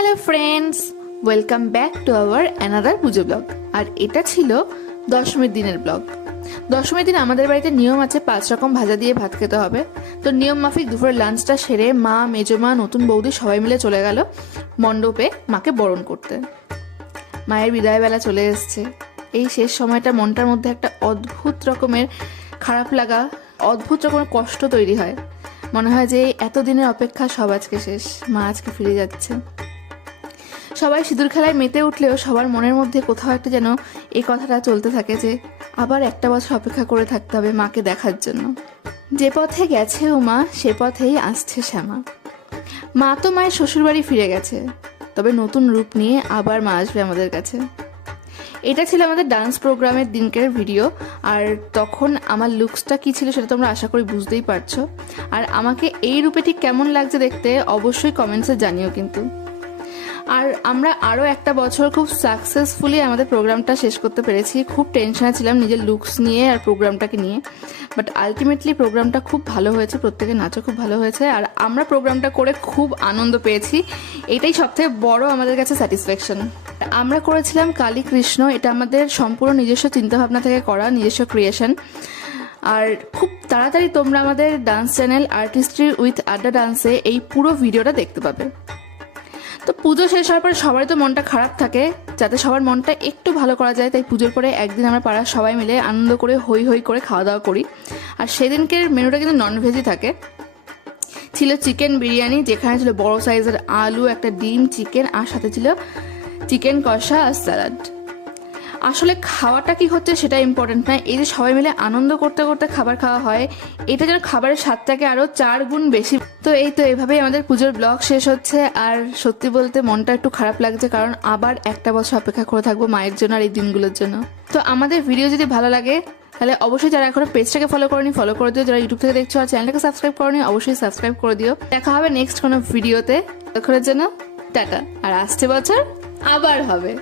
Hello friends, welcome back to our another Puja blog. আর এটা ছিল দশমীর দিনের ব্লগ। দশমীর দিন আমাদের বাড়িতে নিয়ম আছে 5 রকম ভাজা দিয়ে ভাত খেতে হবে। তো নিয়ম মাফিক দুপুরের লাঞ্চটা সেরে মা, মেজমা, নতুন বৌদি সবাই মিলে চলে গেল মণ্ডপে মাকে বরণ করতে। মায়ের বিদায়বেলা চলে এসছে। এই শেষ সময়টা মনটার মধ্যে একটা অদ্ভুত রকমের খারাপ লাগা, অদ্ভুত রকমের কষ্ট তৈরি হয়। মনে হয় যে এতদিনের অপেক্ষা সব আজকে শেষ, মা আজকে ফিরে যাচ্ছে। সবাই সিঁদুর খেলায় মেতে উঠলেও সবার মনের মধ্যে কোথাও একটা যেন এই কথাটা চলতে থাকে যে আবার একটা বছর অপেক্ষা করে থাকতে হবে মাকে দেখার জন্য। যে পথে গেছে উমা সে পথেই আসছে শ্যামা। মা তো মায়ের শ্বশুরবাড়ি ফিরে গেছে, তবে নতুন রূপ নিয়ে আবার মা আসবে আমাদের কাছে। এটা ছিল আমাদের ডান্স প্রোগ্রামের দিনকের ভিডিও। আর তখন আমার লুকসটা কী ছিল সেটা তোমরা আশা করি বুঝতেই পারছো। আর আমাকে এই রূপে ঠিক কেমন লাগছে দেখতে অবশ্যই কমেন্টসে জানিও কিন্তু। আর আমরা আরও একটা বছর খুব সাকসেসফুলি আমাদের প্রোগ্রামটা শেষ করতে পেরেছি। খুব টেনশনে ছিলাম নিজের লুকস নিয়ে আর প্রোগ্রামটাকে নিয়ে, বাট আলটিমেটলি প্রোগ্রামটা খুব ভালো হয়েছে, প্রত্যেকের নাচও খুব ভালো হয়েছে, আর আমরা প্রোগ্রামটা করে খুব আনন্দ পেয়েছি। এটাই সবথেকে বড় আমাদের কাছে স্যাটিসফ্যাকশন। আমরা করেছিলাম কালী কৃষ্ণ, এটা আমাদের সম্পূর্ণ নিজস্ব চিন্তাভাবনা থেকে করা, নিজস্ব ক্রিয়েশন। আর খুব তাড়াতাড়ি তোমরা আমাদের ডান্স চ্যানেল আর্টিস্ট্রি উইথ আড্ডা ডান্সে এই পুরো ভিডিওটা দেখতে পাবে। তো পুজো শেষ হওয়ার পরে সবারই তো মনটা খারাপ থাকে, যাতে সবার মনটা একটু ভালো করা যায় তাই পুজোর পরে একদিন আমরা পাড়ার সবাই মিলে আনন্দ করে হই হই করে খাওয়া দাওয়া করি। আর সেদিনকের মেনুটা কিন্তু ননভেজই থাকে। ছিল চিকেন বিরিয়ানি, যেখানে ছিল বড় সাইজের আলু, একটা ডিম, চিকেন, আর সাথে ছিল চিকেন কষা আর স্যালাড। আসলে খাওয়াটা কি হচ্ছে সেটা ইম্পর্টেন্ট না, এই যে সবাই মিলে আনন্দ করতে করতে খাবার খাওয়া হয়, এটা যেন খাবারের স্বাদটাকে আরও 4 গুণ বেশি। তো এইভাবেই আমাদের পুজোর ব্লগ শেষ হচ্ছে। আর সত্যি বলতে মনটা একটু খারাপ লাগছে, কারণ আবার একটা বছর অপেক্ষা করে থাকবো মায়ের জন্য আর এই দিনগুলোর জন্য। তো আমাদের ভিডিও যদি ভালো লাগে তাহলে অবশ্যই যারা এখনো পেজটাকে ফলো করনি ফলো করে দিও, যারা ইউটিউব থেকে দেখছো আর চ্যানেলটাকে সাবস্ক্রাইব করনি অবশ্যই সাবস্ক্রাইব করে দিও। দেখা হবে নেক্সট কোনো ভিডিওতে, তখনের জন্য টাটা। আর আসছে বছর আবার হবে।